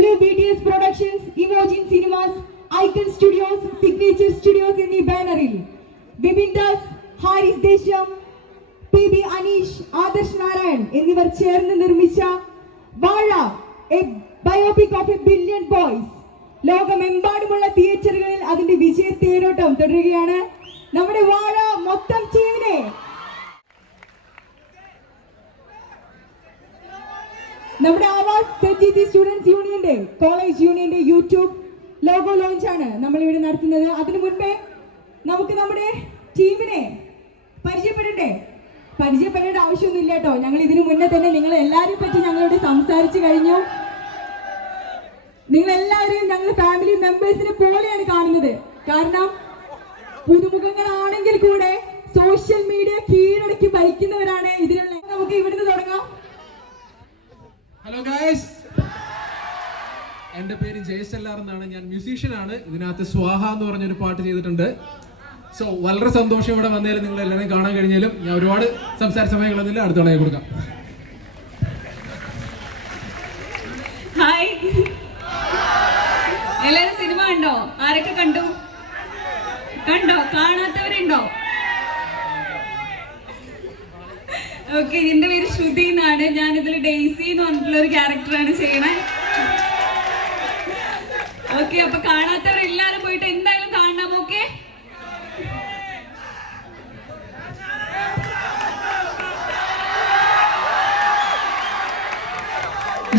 WBTS Productions, Imogene Cinemas, Icon Studios, Signature Studios എന്നീ ബാനറിൽ വിപിൻ ദാസ്, ഹാരിസ് ദേശം, PB അനീഷ്, ആദർശ് നാരായൺ എന്നിവർ ചേർന്ന് നിർമ്മിച്ച വാഴ, A biopic of a billion boys ലോകമെമ്പാടുമുള്ള തിയേറ്ററുകളിൽ അതിന്റെ വിജയ തേരോട്ടം തുടരുകയാണ്. നമ്മുടെ വാഴ മൊത്തം ടീമിനെ നമ്മുടെ ആവാസ് ZGC സ്റ്റുഡൻസ് യൂണിയന്റെ കോളേജ് യൂണിയന്റെ യൂട്യൂബ് ലോഗോ ലോഞ്ച് ആണ് നമ്മൾ ഇവിടെ നടത്തുന്നത്. അതിനു മുൻപേ നമുക്ക് നമ്മുടെ ടീമിനെ പരിചയപ്പെടേണ്ട ആവശ്യമൊന്നുമില്ല കേട്ടോ. ഞങ്ങൾ ഇതിനു മുന്നേ തന്നെ നിങ്ങൾ എല്ലാവരെയും പറ്റി ഞങ്ങളോട് സംസാരിച്ചു കഴിഞ്ഞു. നിങ്ങൾ എല്ലാവരെയും ഞങ്ങൾ ഫാമിലി മെമ്പേഴ്സിനെ പോലെയാണ് കാണുന്നത്. കാരണം പുതുമുഖങ്ങളാണെങ്കിൽ കൂടെ സോഷ്യൽ മീഡിയ കീഴടക്കി ഭരിക്കുന്നവരാണ് ഇതിനുള്ള. നമുക്ക് ഇവിടുന്ന് തുടങ്ങാം. ഹലോ ഗായ്സ്, എൻ്റെ പേര് ജയസെല്ലാർ എന്നാണ്. ഞാൻ മ്യൂസീഷ്യൻ ആണ്. ഇതിനകത്ത് സ്വാഹ എന്ന് പറഞ്ഞൊരു പാട്ട് ചെയ്തിട്ടുണ്ട്. സോ വളരെ സന്തോഷം ഇവിടെ വന്നതിലും നിങ്ങൾ എല്ലാവരെയും കാണാൻ കഴിഞ്ഞാലും. ഞാൻ ഒരുപാട് സംസാര സമയങ്ങളൊന്നുമില്ല, അടുത്തോടെ കൊടുക്കാം. ഹായ്, എല്ലാവരും സിനിമ കണ്ടോ? ആരൊക്കെ കണ്ടോ? കാണാത്തവരുണ്ടോ? ഓക്കെ, എന്റെ പേര് ശ്രുതി എന്നാണ്. ഞാൻ ഇതിൽ ഡെയ്സി എന്ന് പറഞ്ഞിട്ടുള്ള ഒരു ക്യാരക്ടറാണ് ചെയ്യണേ. ഓക്കെ, അപ്പൊ കാണാത്തവരെല്ലാരും പോയിട്ട് എന്തായാലും കാണണം. ഓക്കെ,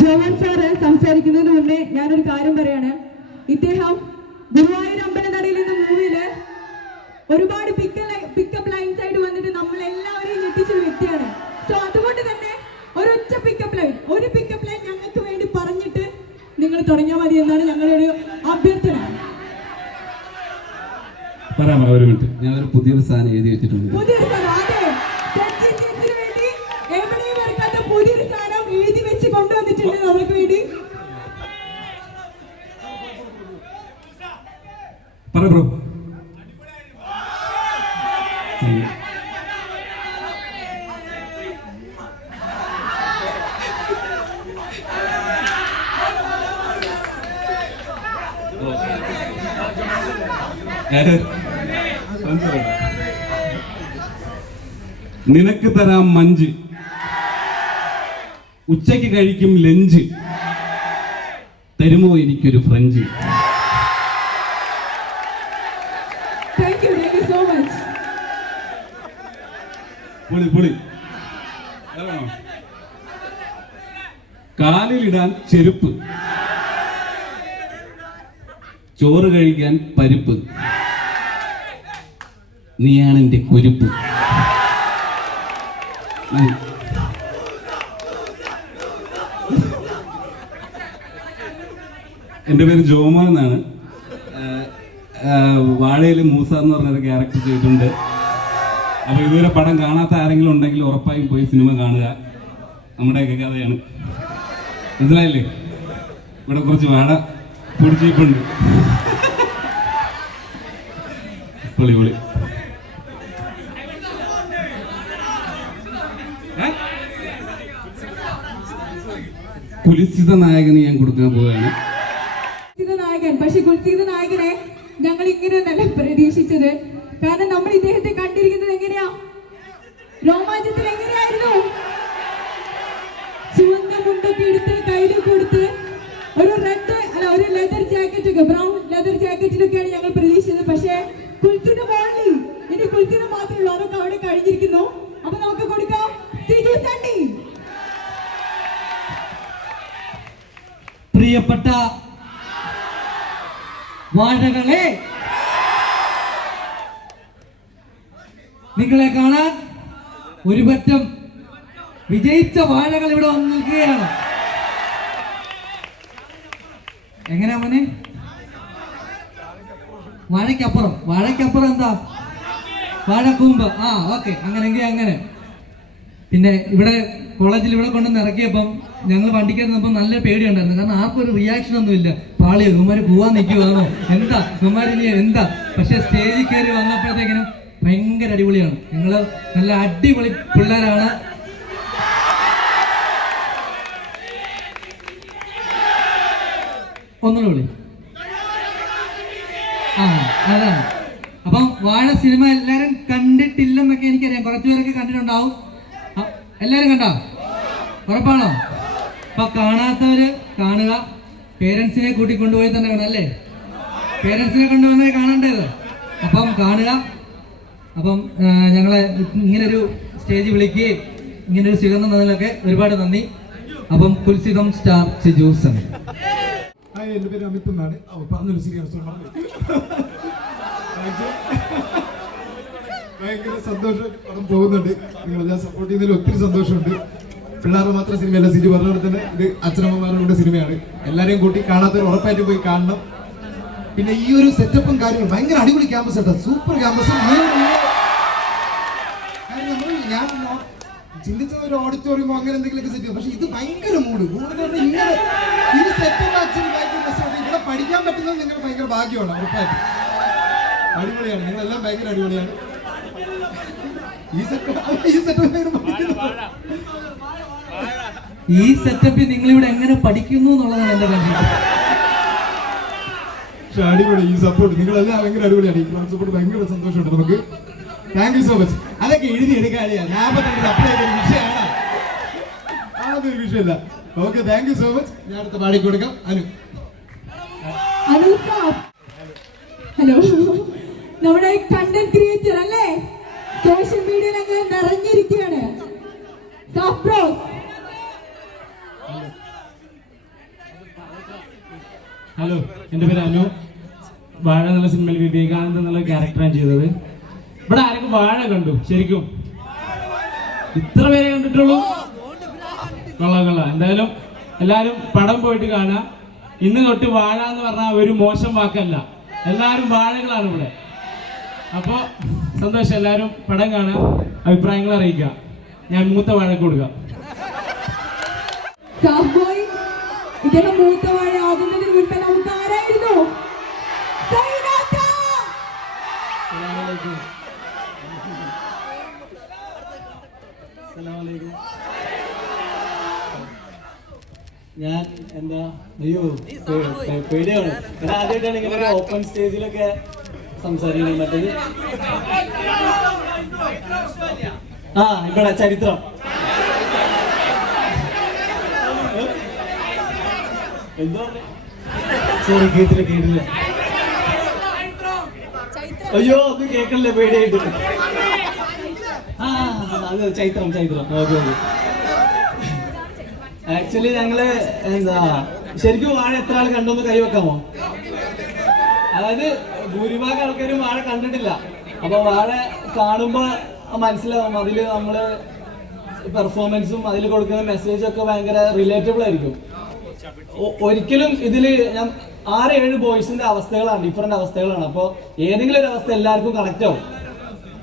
ജോവൻ സാറ് സംസാരിക്കുന്നതിന് മുന്നേ ഞാനൊരു കാര്യം പറയാണ്. ഇദ്ദേഹം ഗുരുവായൂർ അമ്പലനടയിൽ എന്ന മൂവിയില് ഒരുപാട് പിക്കപ്പ് ലൈൻസ് ആയിട്ട് വന്നിട്ട് നമ്മളെല്ലാവരെയും ഞെട്ടിച്ചൊരു വ്യക്തിയാണ്. സോ അതുകൊണ്ട് തന്നെ ഒരൊറ്റ പിക്കപ്പ് ലൈൻ ഞങ്ങൾക്ക് വേണ്ടി പറഞ്ഞിട്ട് നിങ്ങൾ തുടങ്ങിയാൽ മതി എന്നാണ് ഞങ്ങളുടെ ഒരു അഭ്യർത്ഥന. ഒരു മിനിറ്റ്, ഞാനൊരു പുതിയൊരു സാധനം എഴുതി വെച്ചിട്ടുണ്ട്. പുതിയൊരു സാധനം, അതെ, വേണ്ടി എവിടെയും വെറുക്കാത്ത പുതിയൊരു സാധനം എഴുതി വെച്ച് കൊണ്ടുവന്നിട്ടുണ്ട് നമുക്ക് വേണ്ടി. പറ ബ്രോ. നിനക്ക് തരാം മഞ്ച്, ഉച്ചയ്ക്ക് കഴിക്കും ലഞ്ച്, തരുമോ എനിക്കൊരു ഫ്രഞ്ച്. പൊളി. കാലിലിടാൻ ചെരുപ്പ്, ചോറ് കഴിക്കാൻ പരിപ്പ്, നീയാണ് എന്റെ കുരുപ്പ്. എൻ്റെ പേര് ജോമ എന്നാണ്. വാഴയിൽ മൂസ എന്ന് പറഞ്ഞൊരു ക്യാരക്ടർ ചെയ്തിട്ടുണ്ട്. അപ്പോൾ ഇതുവരെ പടം കാണാത്ത ആരെങ്കിലും ഉണ്ടെങ്കിൽ ഉറപ്പായും പോയി സിനിമ കാണുക. നമ്മുടെയൊക്കെ കഥയാണ്, മനസ്സിലായില്ലേ? ഇവിടെ കുറച്ച് വാഴ പൊടിച്ചിട്ടുണ്ട്. പൊളി പൊളി. കുലിസിത നായകന് ഞാൻ കൊടുക്കാൻ പോവുകയാണ്. നായകൻ, പക്ഷെ കുൽസിത നായകനെ ഞങ്ങൾ ഇങ്ങനെയൊന്നല്ല പ്രതീക്ഷിച്ചത്. കാരണം നമ്മൾ ഇദ്ദേഹത്തെ കണ്ടിരിക്കുന്നത് എങ്ങനെയാ, രോമാഞ്ചത്തിൽ എങ്ങനെയായിരുന്നു, ചുവന്ന മുണ്ടൊക്കെ എടുത്ത് കയ്യിൽ കൊടുത്ത് ഒരു ഒരു ലെതർ ജാക്കറ്റ് ഒക്കെ, ബ്രൗൺ ലെതർ ജാക്കറ്റിലൊക്കെയാണ് ഞങ്ങൾ പ്രതീക്ഷിച്ചത്. പക്ഷേ കുൽസിത മോളി, ഇനി കുൽസിത മാത്രമേ ഉള്ളൂ, അതൊക്കെ അവിടെ കഴിഞ്ഞിരിക്കുന്നു. അപ്പൊ നമുക്ക് കൊടുക്കാം സിജു സണ്ണി. പ്രിയപ്പെട്ട വാഴകളെ, നിങ്ങളെ കാണാൻ ഒരു പറ്റം വിജയിച്ച വാഴകൾ ഇവിടെ വന്ന് നിൽക്കുകയാണ്. എങ്ങനെയാ മോനെ? വാഴയ്ക്കപ്പുറം എന്താ? വാഴക്കൂമ്പ്. ആ ഓക്കെ, അങ്ങനെങ്കിൽ അങ്ങനെ. പിന്നെ ഇവിടെ കോളേജിൽ ഇവിടെ കൊണ്ടുവന്ന് ഇറക്കിയപ്പം ഞങ്ങൾ വണ്ടിക്കകത്ത് നല്ല പേടിയുണ്ടായിരുന്നു. കാരണം ആർക്കും ഒരു റിയാക്ഷൻ ഒന്നുമില്ല. പാളിയോ ഇവന്മാര് പോവാൻ നിൽക്കുവാണോ എന്താ ഇവന്മാരിനി എന്താ. പക്ഷെ സ്റ്റേജിൽ കയറി വന്നപ്പോഴത്തേക്കിനും ഭയങ്കര അടിപൊളിയാണ്. നിങ്ങൾ നല്ല അടിപൊളി പിള്ളേരാണ്. ഒന്നുകൂടി ആ അതാണ്. അപ്പം വാഴ സിനിമ എല്ലാരും കണ്ടിട്ടില്ലെന്നൊക്കെ എനിക്കറിയാം. കുറച്ചുപേരൊക്കെ കണ്ടിട്ടുണ്ടാവും. എല്ലാരും കണ്ടോ? ഉറപ്പാണോ? അപ്പൊ കാണാത്തവര് കാണുക. പേരൻസിനെ കൂട്ടിക്കൊണ്ടുപോയി തന്നെ കാണാം അല്ലേ? പേരൻസിനെ കൊണ്ടുവന്നേ കാണേണ്ടത്. അപ്പം കാണുക. അപ്പം ഞങ്ങളെ ഇങ്ങനൊരു സ്റ്റേജ് വിളിക്കുകയും ഇങ്ങനൊരു സ്വീകരണം തന്നതിലൊക്കെ ഒരുപാട് നന്ദി. അപ്പം കുൽസിതം സ്റ്റാർ സിജു സണ്ണി. എൻ്റെ പേര് അമിത് എന്നാണ്. പറഞ്ഞൊരു സീരിയസ് ഭയങ്കര സന്തോഷം. പടം പോകുന്നുണ്ട്. നിങ്ങളെല്ലാം സപ്പോർട്ട് ചെയ്യുന്നതിൽ ഒത്തിരി സന്തോഷമുണ്ട്. പിള്ളേരുടെ മാത്രം സിനിമയല്ല, സിജു പറഞ്ഞ പോലെ തന്നെ ഇത് അച്ഛനമ്മമാരുടെ കൂടെ സിനിമയാണ്. എല്ലാവരെയും കൂട്ടി കാണാത്തവർ ഉറപ്പായിട്ട് പോയി കാണണം. പിന്നെ ഈ ഒരു സെറ്റപ്പും കാര്യങ്ങളും ഭയങ്കര അടിപൊളി ക്യാമ്പസ് കേട്ടോ, സൂപ്പർ ക്യാമ്പസ്. ഞാൻ ചിന്തിച്ച ഒരു ഓഡിറ്റോറിയമോ അങ്ങനെ എന്തെങ്കിലുമൊക്കെ സെറ്റ് ചെയ്യും. പക്ഷെ ഇത് ഭയങ്കര മൂഡ് ഇങ്ങനെ ഈ സെറ്റപ്പ് ഇവിടെ പഠിക്കാൻ പറ്റുന്നത് നിങ്ങൾ ഭയങ്കര ഭാഗ്യമാണ്. ഉറപ്പായിട്ട് അടിപൊളിയാണ്. നിങ്ങളെല്ലാം ഭയങ്കര അടിപൊളിയാണ്. ഈ സെറ്റപ്പിൽ നിങ്ങളിവിടെ എങ്ങനെ പഠിക്കുന്നു എന്നുള്ളതാണ് എന്റെ കാര്യം. പക്ഷെ അടിപൊളി ഈ സപ്പോർട്ട്, നിങ്ങളെല്ലാം ഭയങ്കര അടിപൊളിയാണ്. ഈ സപ്പോർട്ട് ഭയങ്കര സന്തോഷമുണ്ട് നമുക്ക്. Thank you so much. അതൊക്കെ എഴുതി എടുക്കാതെയാണ് ലാഭത്തിന്റെ അപ്ലൈ ചെയ്തൊരു വിഷയമാണ്, അതൊരു വിഷയമില്ല. Okay, thank you so much. ഞാൻ അടുത്ത പാടി കൊടുക്കാം. ഹലോ, നമ്മുടെ കണ്ടന്റ് ക്രിയേറ്റർ അല്ലേ, സോഷ്യൽ മീഡിയയിൽ അങ്ങനെ നിറഞ്ഞിരിക്കുകയാണ്. ഹലോ, എൻ്റെ പേര് അനു. വാഴ എന്നുള്ള സിനിമയിൽ വിവേകാനന്ദ എന്നുള്ള ക്യാരക്ടറാണ് ചെയ്തത്. ഇവിടെ ആരെങ്കിലും വാഴ കണ്ടു? ശരിക്കും ഇത്ര പേരെ കണ്ടിട്ടുള്ളൂ? കൊള്ളാം. എന്തായാലും എല്ലാവരും പടം പോയിട്ട് കാണാം. ഇന്ന് തൊട്ട് വാഴ എന്ന് പറഞ്ഞാൽ ഒരു മോശം വാക്കല്ല, എല്ലാവരും വാഴകളാണ് ഇവിടെ. അപ്പോൾ സന്തോഷം. എല്ലാവരും പടം കാണാം, അഭിപ്രായങ്ങൾ അറിയിക്കാം. ഞാൻ മൂത്ത വാഴക്ക് കൊടുക്കാം. ഇദ്ദേഹം മൂത്ത വാഴ ആകുന്നതിന് മുൻപ് നമുക്ക് ആരായിരുന്നു? ഞാൻ എന്താ പേടിയാണ്. ഞാൻ ആദ്യമായിട്ടാണ് ഇങ്ങനെ ഒരു ഓപ്പൺ സ്റ്റേജിലൊക്കെ സംസാരിക്കുന്നത്. മറ്റേത് ഇവിടെ ചരിത്രം എന്താ സോറി കേട്ടില്ല. അയ്യോ അത് കേൾക്കണില്ലേ, പേടിയായിട്ട്. അത് ചൈത്രം. ഓക്കെ. ആക്ച്വലി ഞങ്ങള് എന്താ ശരിക്കും വാഴ എത്ര ആൾ കണ്ടോന്ന് കൈവെക്കാമോ? അതായത് ഭൂരിഭാഗം ആൾക്കാരും വാഴ കണ്ടിട്ടില്ല. അപ്പൊ വാഴ കാണുമ്പോ മനസ്സിലാവും അതില് നമ്മള് പെർഫോമൻസും അതിൽ കൊടുക്കുന്ന മെസ്സേജും ഒക്കെ ഭയങ്കര റിലേറ്റബിൾ ആയിരിക്കും. ഒരിക്കലും ഇതില് ഞാൻ 6-7 ബോയ്സിന്റെ അവസ്ഥകളാണ്, ഡിഫറെന്റ് അവസ്ഥകളാണ്. അപ്പോൾ ഏതെങ്കിലും ഒരു അവസ്ഥ എല്ലാവർക്കും കണക്ട് ആവും.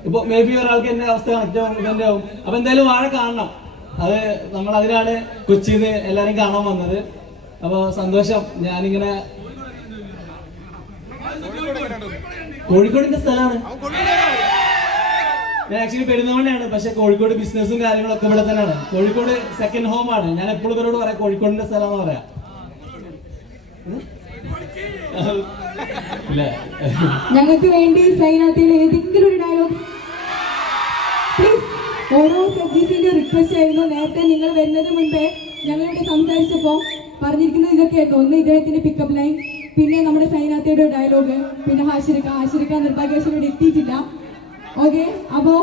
ഇപ്പൊ മേ ബി ഒരാൾക്ക് എന്റെ അവസ്ഥ കണക്ട് ആവും, ഇതെന്റെ ആവും. അപ്പൊ എന്തായാലും വാഴ കാണണം. അത് നമ്മൾ അതിനാണ് കൊച്ചിയിൽ നിന്ന് എല്ലാവരും കാണാൻ വന്നത്. അപ്പോൾ സന്തോഷം. ഞാനിങ്ങനെ കോഴിക്കോടിന്റെ സ്ഥലമാണ്. ഞാൻ ആക്ച്വലി പെരുന്തമണ്ണയാണ്, പക്ഷെ കോഴിക്കോട് ബിസിനസ്സും കാര്യങ്ങളൊക്കെ ഇവിടെ തന്നെയാണ്. കോഴിക്കോട് സെക്കൻഡ് ഹോം ആണ്. ഞാൻ എപ്പോഴും ഇവരോട് പറയാം കോഴിക്കോടിന്റെ സ്ഥലം എന്ന് പറയാം. ഇല്ല, ഞങ്ങൾക്ക് വേണ്ടി സൈനാത്തിലെ ഏതെങ്കിലും ഒരു ഡയലോഗ് പ്ലീസ്. ഓരോ സബ്ജക്റ്റിന്റെ റിക്വസ്റ്റ് ആയിരുന്നു. നേരത്തെ നിങ്ങൾ വരുന്നതിന് മുൻപേ ഞങ്ങളിവിടെ സംസാരിച്ചപ്പോൾ പറഞ്ഞിരിക്കുന്നത് ഇതൊക്കെയായിരുന്നു. ഒന്ന് ഇദ്ദേഹത്തിന്റെ പിക്കപ്പ് ലൈൻ, പിന്നെ നമ്മുടെ സൈനാത്തയുടെ ഡയലോഗ്, പിന്നെ ഹാഷിരിക്ക നിർഭാഗ്യവശാൽ ഇവിടെ എത്തിയിട്ടില്ല. ഓക്കെ, അപ്പോ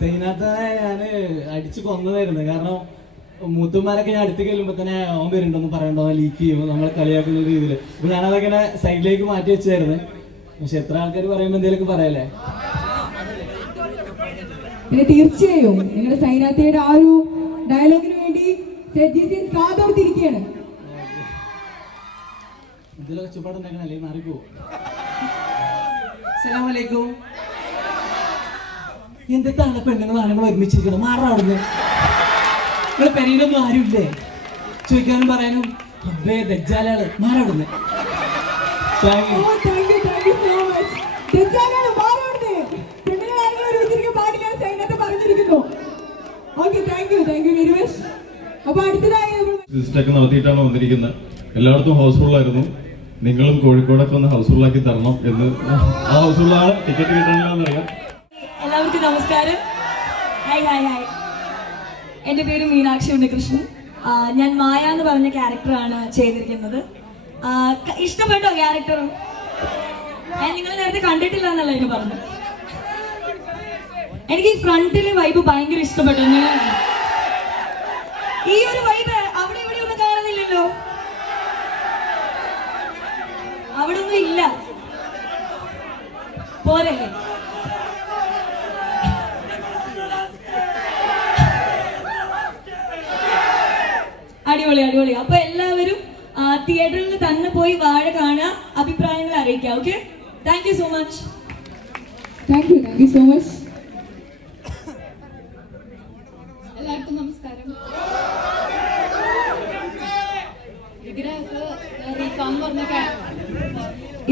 സൈനാത്തനെ ഞാന് അടിച്ചു കൊന്നതായിരുന്നു. കാരണം മൂത്തുമാരൊക്കെ ഞാൻ അടുത്ത് ചെല്ലുമ്പോ തന്നെ ഓൻ വരുന്നുണ്ടോന്ന് പറയണ്ടോ, ലീക്ക് ചെയ്യുമ്പോൾ നമ്മളെ കളിയാക്കുന്ന രീതിയിൽ. അപ്പൊ ഞാനതൊക്കെ ഇങ്ങനെ സൈഡിലേക്ക് മാറ്റി വെച്ചായിരുന്നു. പക്ഷെ എത്ര ആൾക്കാർ പറയുമ്പോ എന്തെങ്കിലുമൊക്കെ പറയല്ലേ. പിന്നെ തീർച്ചയായും നിങ്ങളുടെ സൈനാത്തയുടെ ആ ഒരു ഡയലോഗിന് വേണ്ടി കാതോർത്തിരിക്കുകയാണ്. ഇതിലൊക്കെ ചുപ്പാടുണ്ടാക്കണല്ലേ, മാറിപ്പോ. അസ്സലാമലൈക്കും. എന്താണ് പെണ്ണുങ്ങൾ ആണുങ്ങൾ ഒരുമിച്ചിരിക്കണം, മാറാ അവിടുന്ന്. നിങ്ങളെ പെരയിലൊന്നും ആരുമില്ലേ ചോദിക്കാനും പറയാനും? അബ്ബേ ദജ്ജാലാണ്, മാറാ അവിടുന്ന്. Thank you so much. തെറ്റാനാണ്, മാറരുത്. പെണ്ണുങ്ങൾ ആരെങ്കിലും ഒരുമിച്ചിരിക്കാൻ പാടില്ല സൈനാത്ത പറഞ്ഞിരിക്കുന്നു. Okay, thank you very much. അപ്പൊ അടുത്തതായി ഒക്കെ നടത്തിയിട്ടാണ് വന്നിരിക്കുന്നത്. എല്ലായിടത്തും ഹൗസ്ഫുൾ ആയിരുന്നു. നിങ്ങളും കോഴിക്കോടൊക്കെ ഒന്ന് ഹൗസ്ഫുള്ളാക്കി തരണം എന്ന്. ആ ഹൗസ്ഫുള്ളാണ്, ടിക്കറ്റ് കിട്ടണില്ലെന്നറിയാം. എല്ലാവർക്കും നമസ്കാരം. ഹായ്. എൻ്റെ പേര് മീനാക്ഷി ഉണ്ണികൃഷ്ണൻ. ഞാൻ മായ എന്ന് പറഞ്ഞ ക്യാരക്ടറാണ് ചെയ്തിരിക്കുന്നത്. ഇഷ്ടപ്പെട്ടോ ക്യാരക്ടർ? നിങ്ങൾ നേരത്തെ കണ്ടിട്ടില്ല എന്നല്ല എനിക്ക് പറഞ്ഞു. എനിക്ക് ഈ ഫ്രണ്ടിലെ വൈബ് ഭയങ്കര ഇഷ്ടപ്പെട്ടു. ഈ ഒരു വൈബ് അവിടെ ഇവിടെ ഒന്നും കാണുന്നില്ലല്ലോ. അവിടെ ഒന്നും ഇല്ല, പോരല്ലേ? അടിപൊളി. അപ്പൊ എല്ലാവരും തിയേറ്ററിൽ തന്നെ പോയി വാഴ കാണുക, അഭിപ്രായങ്ങൾ അറിയിക്കുക. Okay, thank you so much. Thank you so much. എല്ലാവർക്കും നമസ്കാരം.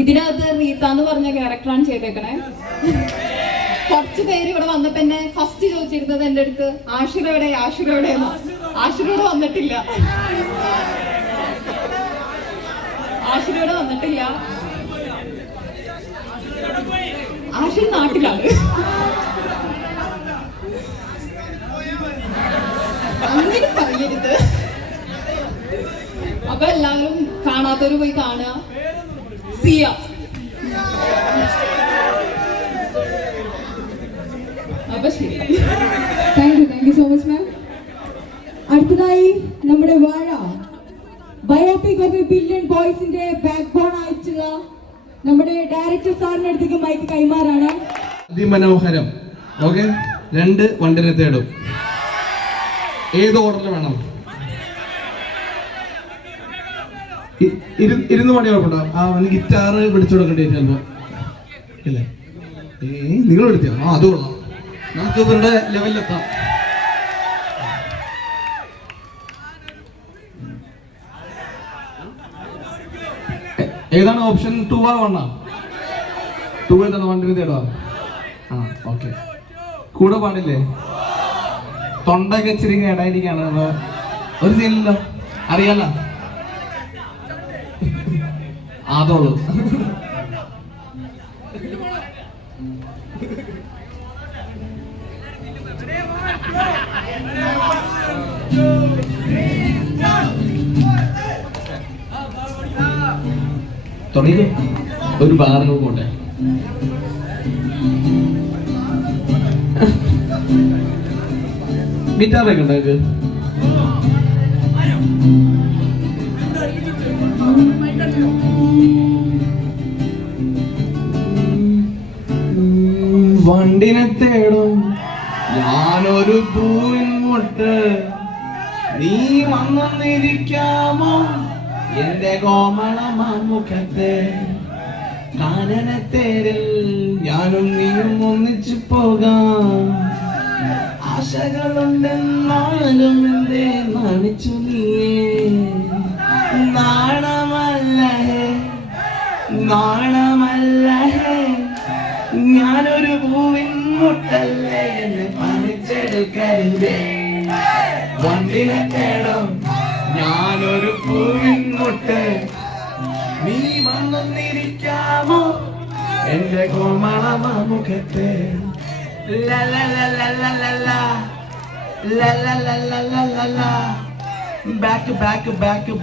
ഇതിനകത്ത് റീത്ത എന്ന് പറഞ്ഞ ക്യാരക്ടറാണ് ചെയ്തേക്കണേ. കുറച്ച് പേര് ഇവിടെ വന്നപ്പോ എന്നെ ഫസ്റ്റ് ചോദിച്ചിരുന്നത് എൻ്റെ അടുത്ത് ആഷിർ എവിടെയെന്ന്. ആഷിറോട് വന്നിട്ടില്ല. ആഷിർ നാട്ടിലാണ്. അങ്ങനെ പറയരുത്. അപ്പൊ എല്ലാവരും കാണാത്തവര് പോയി കാണുക. സിയ അപ്പൊ ശരി. Thank you so much ma'am. അടുത്തതായി നമ്മുടെ Vaazha biopic of a billion ബോയ്സിന്റെ ബാക്ക് ബോൺ ആയിട്ടുള്ള നമ്മുടെ ഡയറക്ടർ സാറിന്റെ അടുത്തേക്ക് മൈക്ക് കൈമാറാണ്. അതിമനോഹരം. ഓക്കെ, 2 വണ്ടിനെ തേടും. ഏത് ഓർഡറിൽ വേണം? ഇരുന്ന് പാടി കുഴപ്പമുണ്ടോ? അവന് ഗിറ്റാറ് പിടിച്ചു കൊടുക്കേണ്ടി വരും ചിലപ്പോ. ഇല്ലേ, നിങ്ങൾ എടുത്തിയോ? അത് കൊള്ളാം. നമുക്ക് ഇവരുടെ ലെവലിലെത്താം. ഏതാണ് ഓപ്ഷൻ? 2 ആ 1 ആ? 2 എന്താണ്? വണ്ടിന് തേടുക. ഓക്കെ. കൂടെ പാടില്ലേ? തൊണ്ടൊക്കെ ഇച്ചിരി കേടായിരിക്കാണ്. ഒരു സീനില്ലല്ലോ, അറിയാലോ. അതുള്ളൂ. തുടങ്ങി ഒരു ബാറിൽ പോട്ടെ. ഗിറ്റാറൊക്കെ ഉണ്ടാക്ക്. വണ്ടിനെ തേടും ഞാനൊരു പൂവിൻ മുട്ട്, നീ വന്നിരിക്കാമോ എന്റെ കോമളമുഖത്തെ കാനനത്തേരിൽ ഞാനും നീയും ഒന്നിച്ചു പോകാം. ആശകളുണ്ടെന്നാലും എന്തേ നണിച്ചു നീയേ നാണമല്ല ഞാനൊരു പൂവിൻ മുട്ടല്ലേ എന്ന് പറിച്ചെടുക്കരുതേ വണ്ടിനെ തേടും ഞാനൊരു പൂവിൻ മുട്ട് നീ വന്നിരിക്കാമോ എന്റെ കോമളമുഖത്ത്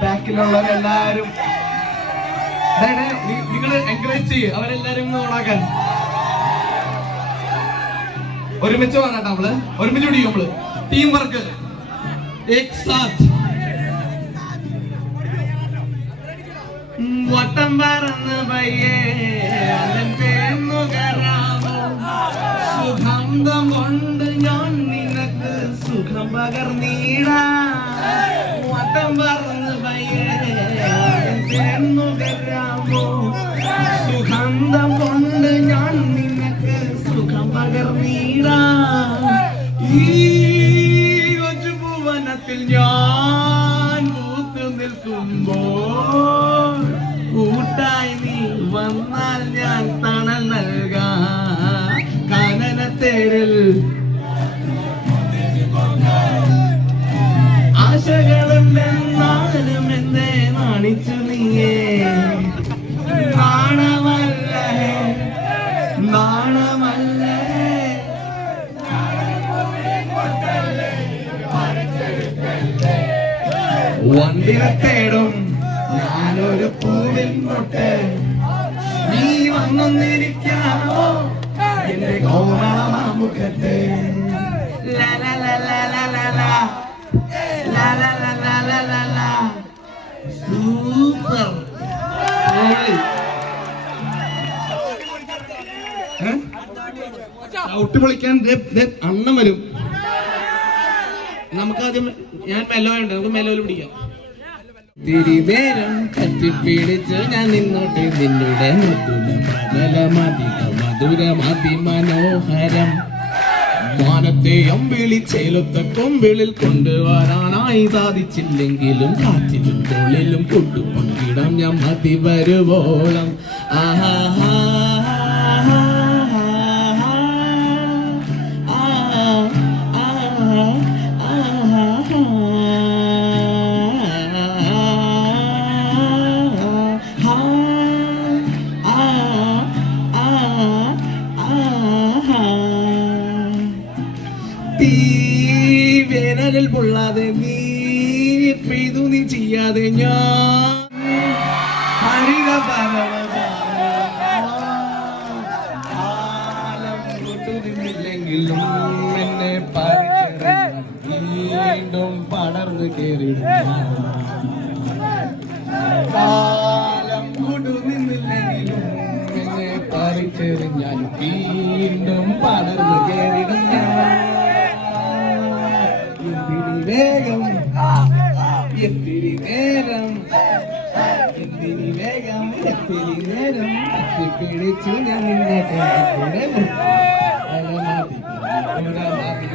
ബാക്കിലുള്ളവരെല്ലാരും നിങ്ങൾ എൻകറേജ് ചെയ്യും അവരെല്ലാരും ഓണാക്കാൻ ഒരുമിച്ച് വേണം നമ്മള് ഒരുമിച്ച് പിടിക്കും നമ്മള് ടീം വർക്ക് വട്ടം പറന്ന് പയ്യേ സുഗന്ധം കൊണ്ട് ഞാൻ നിനക്ക് സുഖം പകർന്നീടാ വട്ടം പറന്ന് പയ്യേ സുഗന്ധം കൊണ്ട് ഞാൻ നിനക്ക് സുഖം പകർന്നീടാ ഈ കൊച്ചു ഭുവനത്തിൽ ഞാൻ പൂത്തു നിൽക്കുമ്പോൾ കൂട്ടായി നീ വന്നാൽ ഞാൻ തണൽ നൽകാം കാനനത്തേരിൽ ആശകളുണ്ടെന്നാലും എന്നെ നാണിച്ചു നീയേ നാണമല്ലേ നാണമല്ലേ വണ്ടിനെ തേടും ഞാനൊരു പൂവിൻ മുട്ട് നീ വന്നൊന്നിരിക്കാമോ എന്റെ കോമളമുഖത്ത് സൂപ്പർ ഔട്ട് പൊളിക്കാൻ അണ്ണം വരും നമുക്കാദ്യം ഞാൻ മെല്ലോ ഉണ്ട് നമുക്ക് മെല്ലോയിൽ പിടിക്കാം തിരിനേരം കത്തിപ്പിടിച്ച് ഞാൻ നിന്നോട്ട് നിന്നുടെ മധുരമതി മനോഹരം മാനത്തെ അമ്പിളി ചേലൊത്ത കൊമ്പിളിൽ കൊണ്ടുവരാനായി സാധിച്ചില്ലെങ്കിലും കാറ്റിലും തോളിലും കൊണ്ടുപങ്കിടാം ഞാൻ മതി വരുവോളം ആഹാ വേനലിൽ പൊള്ളാതെ നീ പെയ്തു നീ ചെയ്യാതെ ഞാൻ ഹരിത നിന്നില്ലെങ്കിലും എന്നെ വീണ്ടും പടർന്നു കയറിടും കാലം കൊണ്ടു നിന്നില്ലെങ്കിലും എന്നെ പറിച്ചെറിഞ്ഞാൽ വീണ്ടും പടർന്നു കയറിടും വേഗം എത്തിരി നേരം എന്തിനി വേഗം എത്തിരി നേരം എത്തിപ്പിടിച്ചു ഞാൻ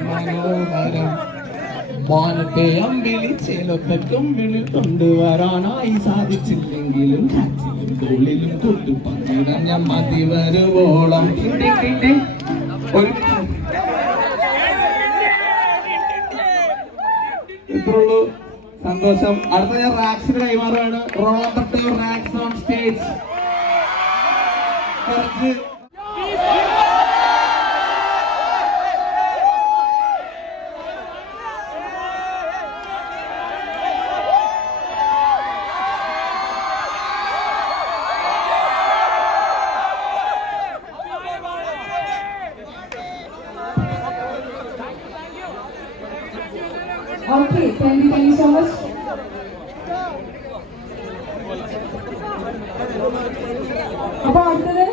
മനോഹരം മാനത്തെ അമ്പിളി ചേലൊത്ത കൊമ്പിളിൽ കൊണ്ടുവരാനായി സാധിച്ചില്ലെങ്കിലും കാറ്റിലും തോളിലും കൊട്ടുപങ്കിടാൻ ഞാൻ മതി വരുവോളം ഒരു ഇത്രയുള്ളൂ സന്തോഷം. അടുത്ത ഞാൻ റാക്സിന് കൈമാറുകയാണ്. Robert Rax on stage. കുറച്ച് Okay, thank you so much. അപ്പോൾ അടുത്തത്